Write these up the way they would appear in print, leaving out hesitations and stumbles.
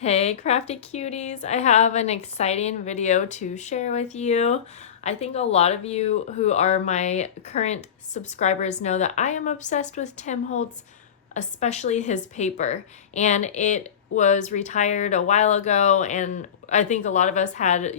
Hey crafty cuties, I have an exciting video to share with you. I think a lot of you who are my current subscribers know that I am obsessed with Tim Holtz, especially his paper. And it was retired a while ago, and I think a lot of us had,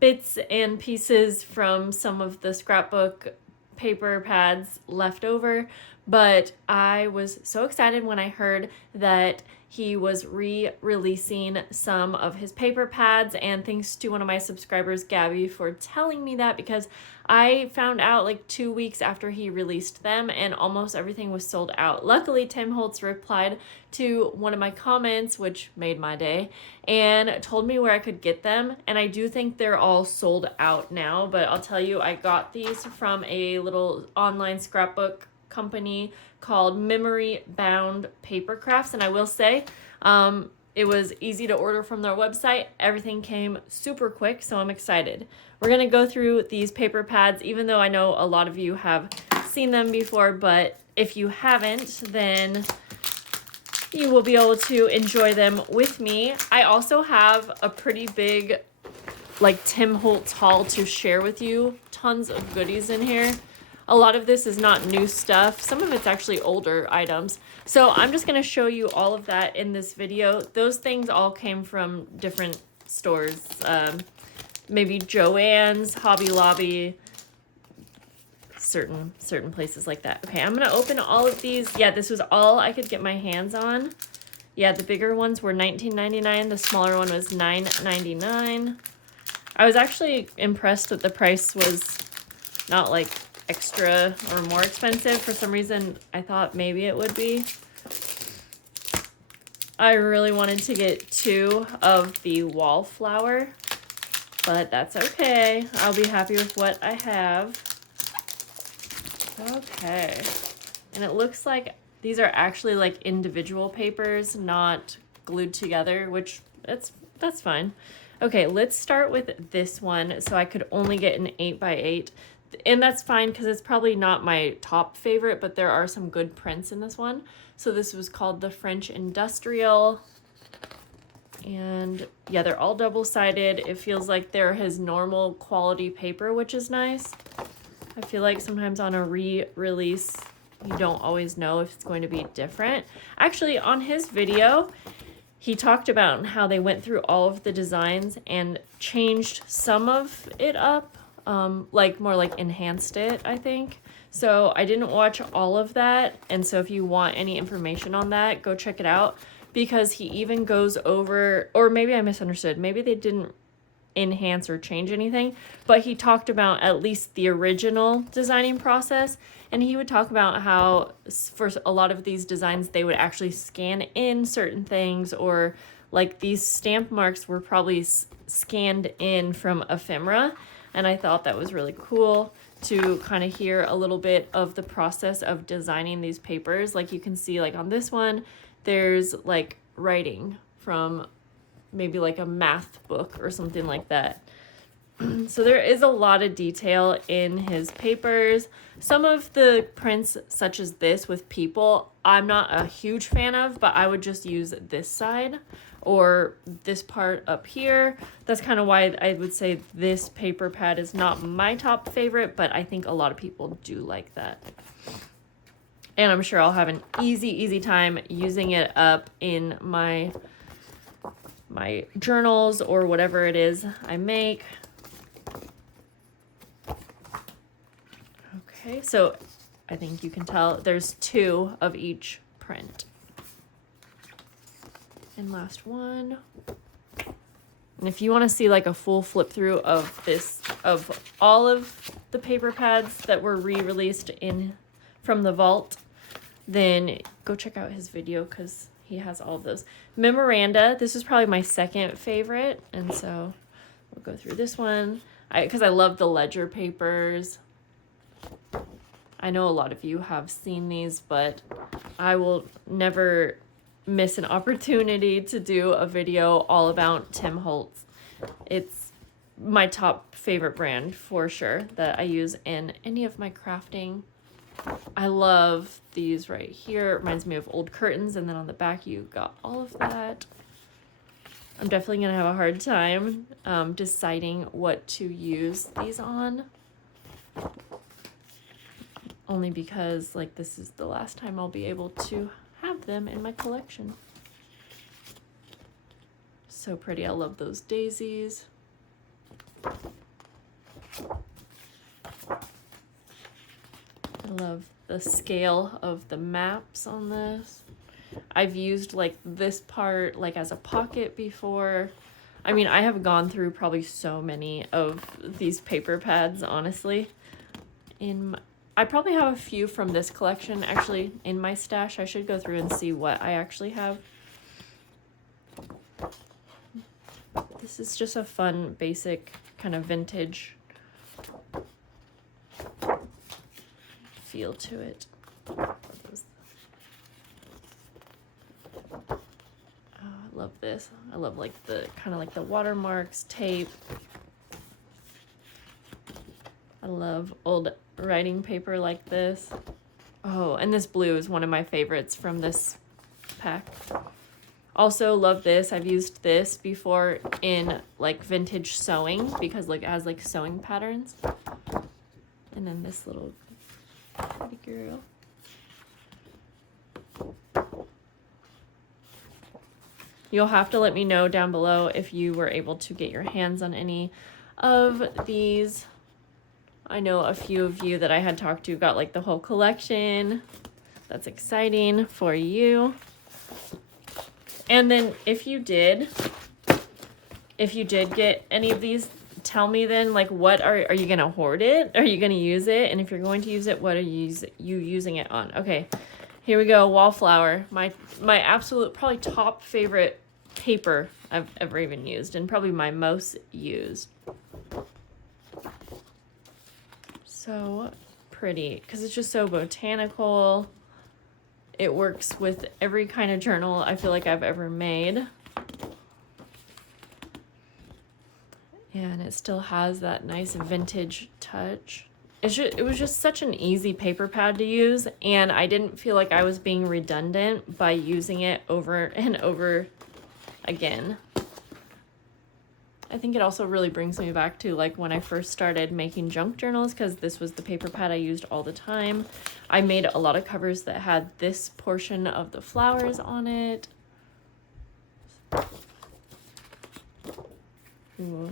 bits and pieces from some of the scrapbook paper pads left over. But I was so excited when I heard that he was re-releasing some of his paper pads, and thanks to one of my subscribers, Gabby, for telling me that, because I found out like 2 weeks after he released them and almost everything was sold out. Luckily, Tim Holtz replied to one of my comments, which made my day, and told me where I could get them. And I do think they're all sold out now, but I'll tell you, I got these from a little online scrapbook company called Memory Bound Paper Crafts, and I will say it was easy to order from their website. Everything came super quick, so I'm excited. We're gonna go through these paper pads, even though I know a lot of you have seen them before, but if you haven't, then you will be able to enjoy them with me. I also have a pretty big like Tim Holtz haul to share with you. Tons of goodies in here. A lot of this is not new stuff. Some of it's actually older items. So I'm just going to show you all of that in this video. Those things all came from different stores. Maybe Joann's, Hobby Lobby, certain places like that. Okay, I'm going to open all of these. Yeah, this was all I could get my hands on. Yeah, the bigger ones were $19.99. The smaller one was $9.99. I was actually impressed that the price was not like extra or more expensive. For some reason, I thought maybe it would be. I really wanted to get 2 of the Wallflower, but that's okay. I'll be happy with what I have. Okay. And it looks like these are actually like individual papers, not glued together, which that's fine. Okay, let's start with this one. So I could only get an 8x8. And that's fine because it's probably not my top favorite, but there are some good prints in this one. So this was called the French Industrial. And yeah, they're all double-sided. It feels like they're his normal quality paper, which is nice. I feel like sometimes on a re-release, you don't always know if it's going to be different. Actually, on his video, he talked about how they went through all of the designs and changed some of it up. Like more like enhanced it, I think. So I didn't watch all of that, and so if you want any information on that, go check it out, because he even goes over, or maybe I misunderstood, maybe they didn't enhance or change anything, but he talked about at least the original designing process, and he would talk about how for a lot of these designs they would actually scan in certain things, or like these stamp marks were probably scanned in from ephemera. And I thought that was really cool to kind of hear a little bit of the process of designing these papers. Like you can see like on this one, there's like writing from maybe like a math book or something like that. So there is a lot of detail in his papers. Some of the prints, such as this with people, I'm not a huge fan of, but I would just use this side or this part up here. That's kind of why I would say this paper pad is not my top favorite, but I think a lot of people do like that. And I'm sure I'll have an easy time using it up in my journals or whatever it is I make. Okay, so I think you can tell there's 2 of each print. And last one. And if you want to see like a full flip through of this, of all of the paper pads that were re-released in from the vault, then go check out his video because he has all of those. Memoranda, this is probably my second favorite, and so we'll go through this one because I love the ledger papers. I know a lot of you have seen these, but I will never miss an opportunity to do a video all about Tim Holtz. It's my top favorite brand for sure that I use in any of my crafting. I love these right here. It reminds me of old curtains, and then on the back you got all of that. I'm definitely gonna have a hard time deciding what to use these on. Only because like this is the last time I'll be able to have them in my collection. So pretty. I love those daisies. I love the scale of the maps on this. I've used like this part like as a pocket before. I mean, I have gone through probably so many of these paper pads, honestly. I probably have a few from this collection actually in my stash. I should go through and see what I actually have. This is just a fun, basic, kind of vintage feel to it. Oh, I love this. I love like the kind of like the watermarks, tape. I love old writing paper like this. Oh, and this blue is one of my favorites from this pack. Also love this. I've used this before in like vintage sewing because like it has like sewing patterns. And then this little pretty girl. You'll have to let me know down below if you were able to get your hands on any of these. I know a few of you that I had talked to got like the whole collection. That's exciting for you. And then if you did get any of these, tell me then, like, what are you gonna hoard it? Are you gonna use it? And if you're going to use it, what are you using it on? Okay, here we go. Wallflower, my absolute probably top favorite paper I've ever even used, and probably my most used. So pretty because it's just so botanical. It works with every kind of journal I feel like I've ever made. And it still has that nice vintage touch. It was just such an easy paper pad to use, and I didn't feel like I was being redundant by using it over and over again. I think it also really brings me back to like when I first started making junk journals, because this was the paper pad I used all the time. I made a lot of covers that had this portion of the flowers on it. Ooh.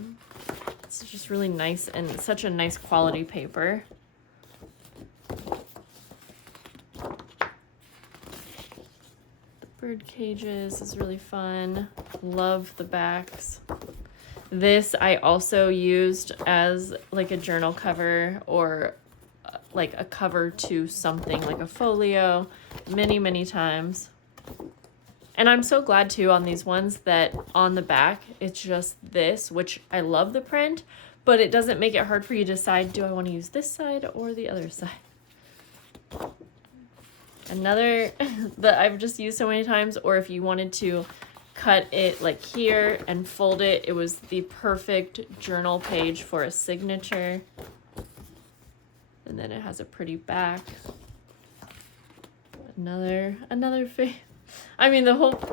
It's just really nice and such a nice quality paper. The bird cages is really fun. Love the backs. This I also used as like a journal cover or like a cover to something like a folio many times. And I'm so glad too on these ones that on the back it's just this, which I love the print, but it doesn't make it hard for you to decide, do I want to use this side or the other side? Another that I've just used so many times, or if you wanted to cut it like here and fold it, it was the perfect journal page for a signature. And then it has a pretty back. Another I mean,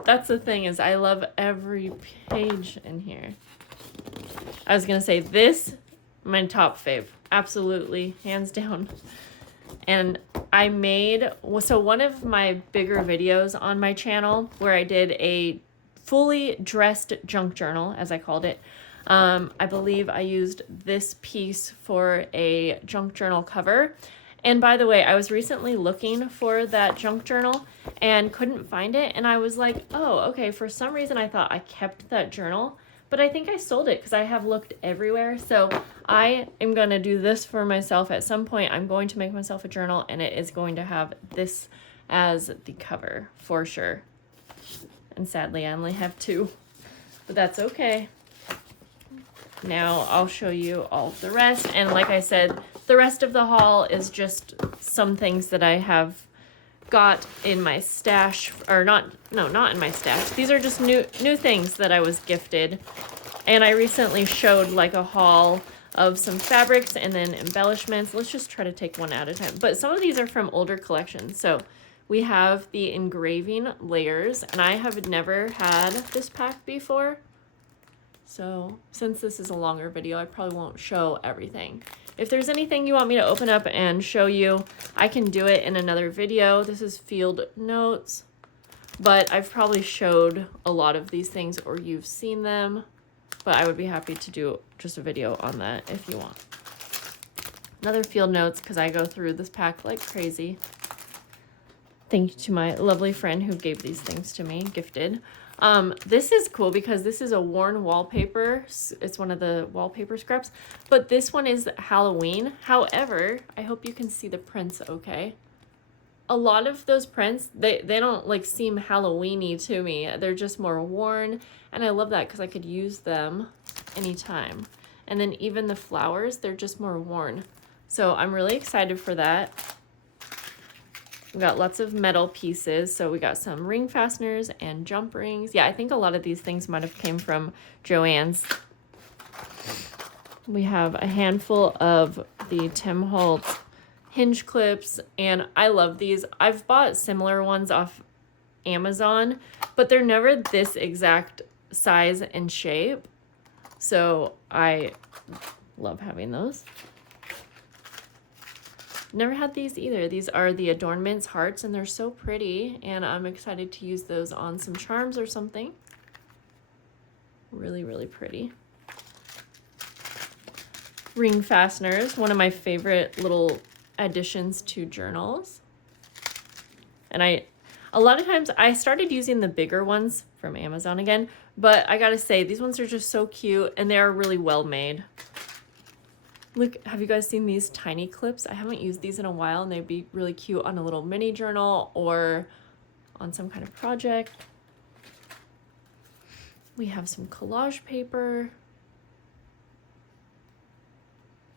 that's the thing is I love every page in here. I was gonna say this, my top fave, absolutely, hands down. And I made, so one of my bigger videos on my channel where I did a fully dressed junk journal, as I called it. I believe I used this piece for a junk journal cover. And by the way, I was recently looking for that junk journal and couldn't find it. And I was like, oh, okay, for some reason I thought I kept that journal, but I think I sold it because I have looked everywhere. So I am going to do this for myself at some point. I'm going to make myself a journal and it is going to have this as the cover for sure. And sadly, I only have two, but that's okay. Now I'll show you all of the rest. And like I said, the rest of the haul is just some things that I have got in my stash, or not in my stash. These are just new things that I was gifted. And I recently showed like a haul of some fabrics and then embellishments. Let's just try to take one at a time. But some of these are from older collections. So we have the engraving layers, and I have never had this pack before. So since this is a longer video, I probably won't show everything. If there's anything you want me to open up and show you, I can do it in another video. This is field notes, but I've probably showed a lot of these things or you've seen them, but I would be happy to do just a video on that if you want. Another field notes, because I go through this pack like crazy. Thank you to my lovely friend who gave these things to me, gifted. This is cool because this is a worn wallpaper. It's one of the wallpaper scraps, but this one is Halloween. However, I hope you can see the prints okay. A lot of those prints, they don't like seem Halloween-y to me. They're just more worn, and I love that because I could use them anytime. And then even the flowers, they're just more worn. So I'm really excited for that. We got lots of metal pieces. So we got some ring fasteners and jump rings. Yeah, I think a lot of these things might have came from Joann's. We have a handful of the Tim Holtz hinge clips, and I love these. I've bought similar ones off Amazon, but they're never this exact size and shape. So I love having those. Never had these either. These are the Adornments hearts, and they're so pretty, and I'm excited to use those on some charms or something. Really, really pretty. Ring fasteners, one of my favorite little additions to journals. And a lot of times I started using the bigger ones from Amazon again, but I gotta say, these ones are just so cute, and they are really well made. Look, have you guys seen these tiny clips? I haven't used these in a while, and they'd be really cute on a little mini journal or on some kind of project. We have some collage paper.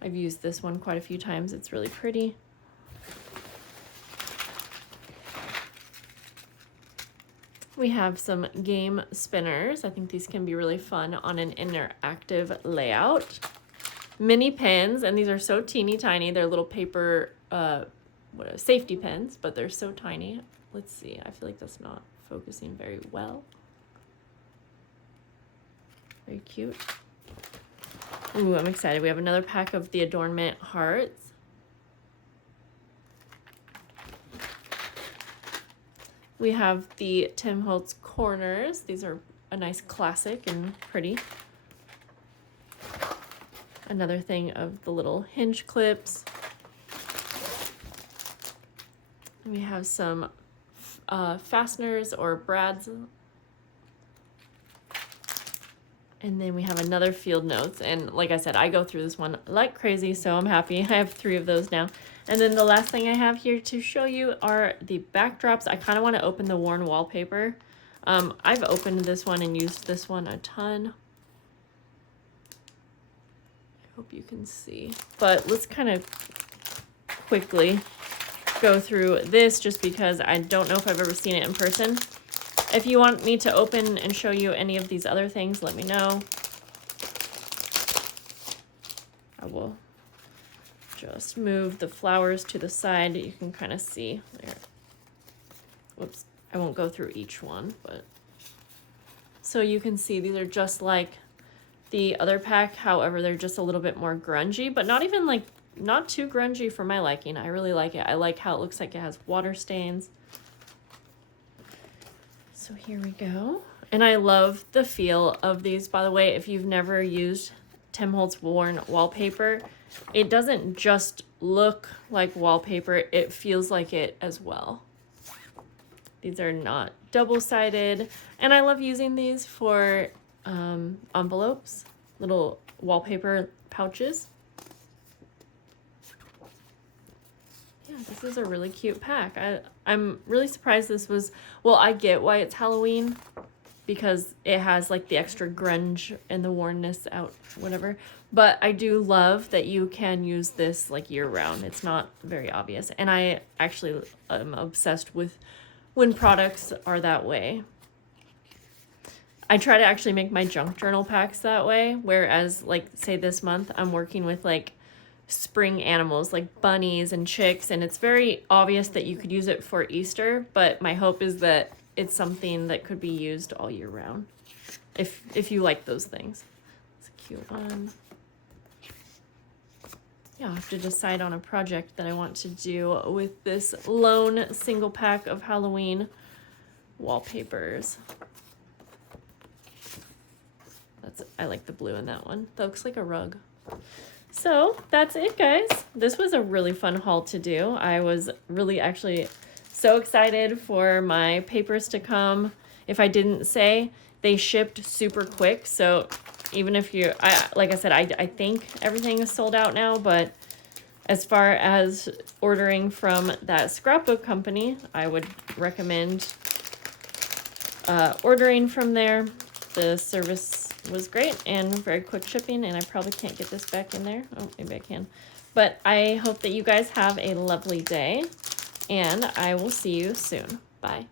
I've used this one quite a few times. It's really pretty. We have some game spinners. I think these can be really fun on an interactive layout. Mini pens, and these are so teeny tiny. They're little paper safety pens, but they're so tiny. Let's see. I feel like that's not focusing very well. Very cute. Ooh, I'm excited. We have another pack of the Adornment hearts. We have the Tim Holtz corners. These are a nice classic and pretty. Another thing of the little hinge clips. We have some fasteners or brads. And then we have another field notes. And like I said, I go through this one like crazy, so I'm happy. I have 3 of those now. And then the last thing I have here to show you are the backdrops. I kind of want to open the worn wallpaper. I've opened this one and used this one a ton. Hope you can see, but let's kind of quickly go through this just because I don't know if I've ever seen it in person. If you want me to open and show you any of these other things, let me know. I will just move the flowers to the side. You can kind of see there. Whoops, I won't go through each one, but so you can see these are just like the other pack. However, they're just a little bit more grungy, but not even like, not too grungy for my liking. I really like it. I like how it looks like it has water stains. So here we go. And I love the feel of these, by the way. If you've never used Tim Holtz worn wallpaper, it doesn't just look like wallpaper, it feels like it as well. These are not double-sided, and I love using these for envelopes, little wallpaper pouches. Yeah, this is a really cute pack. I'm really surprised this was, well, I get why it's Halloween because it has like the extra grunge and the wornness out, whatever. But I do love that you can use this like year round. It's not very obvious. And I actually am obsessed with when products are that way. I try to actually make my junk journal packs that way, whereas like say this month I'm working with like spring animals like bunnies and chicks, and it's very obvious that you could use it for Easter, but my hope is that it's something that could be used all year round if you like those things. cute one. Yeah, I'll have to decide on a project that I want to do with this lone single pack of Halloween wallpapers. I like the blue in that one. That looks like a rug. So that's it, guys. This was a really fun haul to do. I was really actually so excited for my papers to come. If I didn't say, they shipped super quick. So even if you, like I said, I think everything is sold out now, but as far as ordering from that scrapbook company, I would recommend ordering from there. The service was great and very quick shipping, and I probably can't get this back in there. Oh, maybe I can. But I hope that you guys have a lovely day, and I will see you soon. Bye.